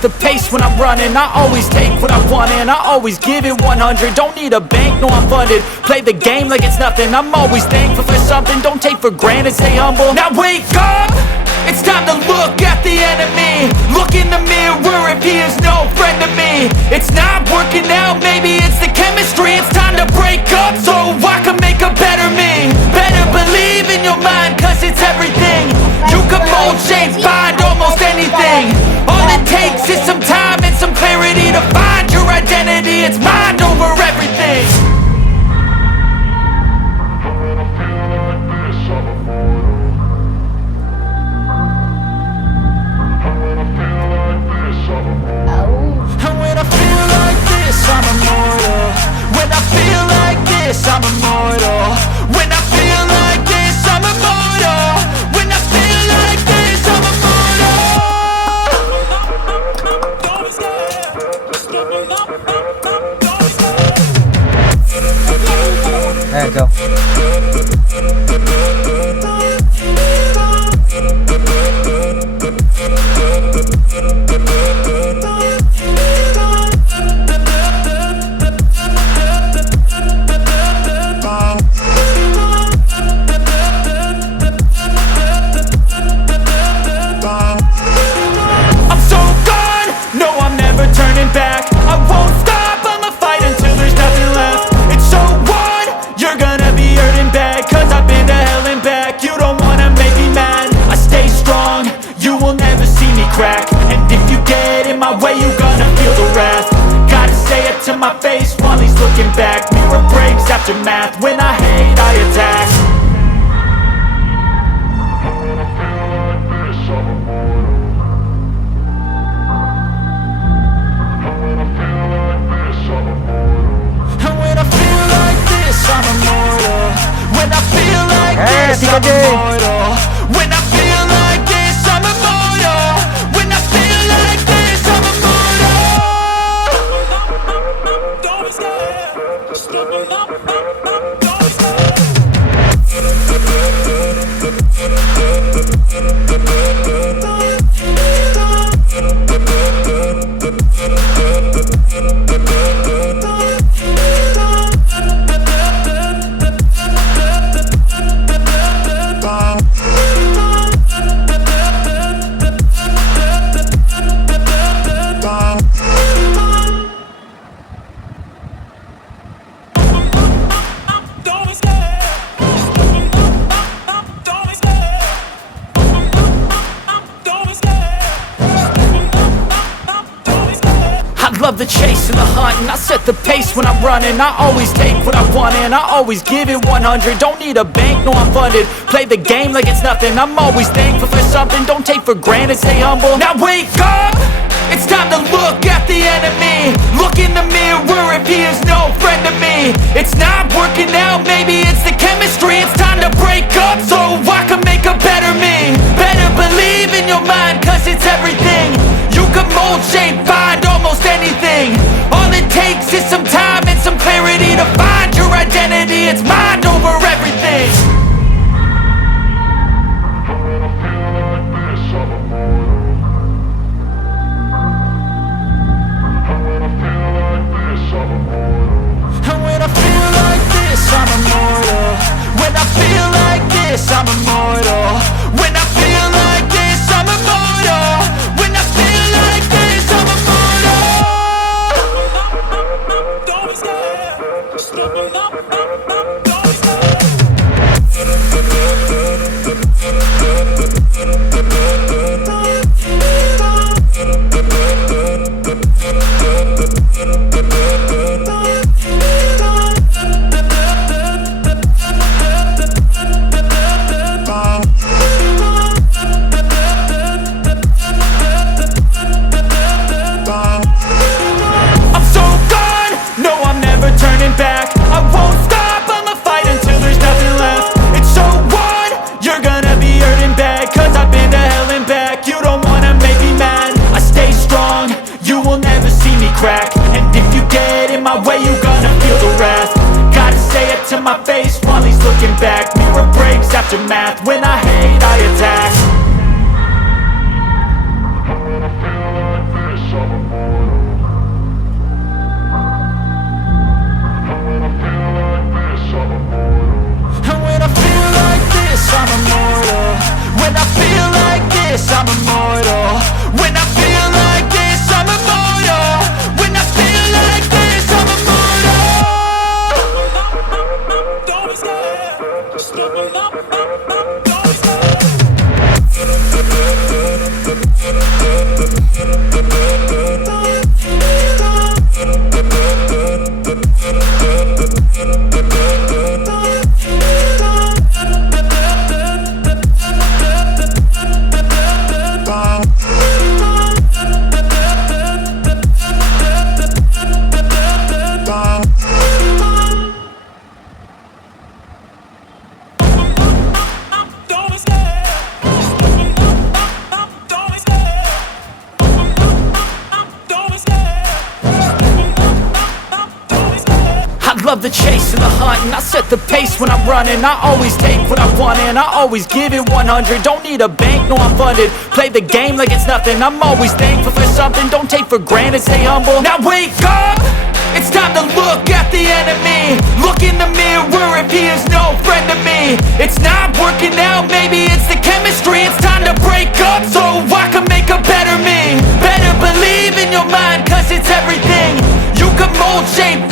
set the pace when I'm running. I always take what I want and I always give it 100. Don't need a bank, no I'm funded. Play the game like it's nothing. I'm always thankful for something. Don't take for granted, stay humble. Now wake up! It's time to look at the enemy. Look in the mirror if he is no friend to me. It's not working out, maybe it's the chemistry. It's time to break up so I can make a better me. Better believe in your mind, cause it's everything. You can mold, shape, find almost anything. All it takes is some time and some clarity to find your identity. It's mind over everything. I'm immortal. When I feel like this, I'm immortal. When I feel like this, I'm immortal. When I feel like this, I'm immortal. There you go. And if you get in my way, you gonna feel the wrath. Gotta say it to my face while he's looking back. Mirror breaks after math. When I hate, I attack. And when I feel like this, I'm immortal. When I feel like this, I'm immortal. When I feel like this, I'm immortal. When I feel like this, I'm immortal. Don't be scared. Just give me up. Don't be scared. Love the chase and the hunt, and I set the pace when I'm running. I always take what I want and I always give it 100. Don't need a bank, no I'm funded. Play the game like it's nothing. I'm always thankful for something. Don't take for granted, stay humble. Now wake up! It's time to look at the enemy. Look in the mirror if he is no friend to me. It's not working out, maybe it's the chemistry. It's time to break up so I can make a better me. Better believe in your mind, cause it's everything. You can mold, shape, find almost anything. All it takes is some time and some clarity to find your identity. It's mind over everything. And when I feel like this, I'm immortal. When I feel like this, I'm immortal. When I feel like this, I'm immortal. When I feel like this, I'm immortal. Don't be scared. Just give me up. Don't be scared. Crack. And if you love the chase and the hunt, and I set the pace when I'm running. I always take what I want and I always give it 100. Don't need a bank, no I'm funded. Play the game like it's nothing. I'm always thankful for something. Don't take for granted, stay humble. Now wake up! It's time to look at the enemy. Look in the mirror if he is no friend to me. It's not working out, maybe it's the chemistry. It's time to break up so I can make a better me. Better believe in your mind, cause it's everything. You can mold, shape,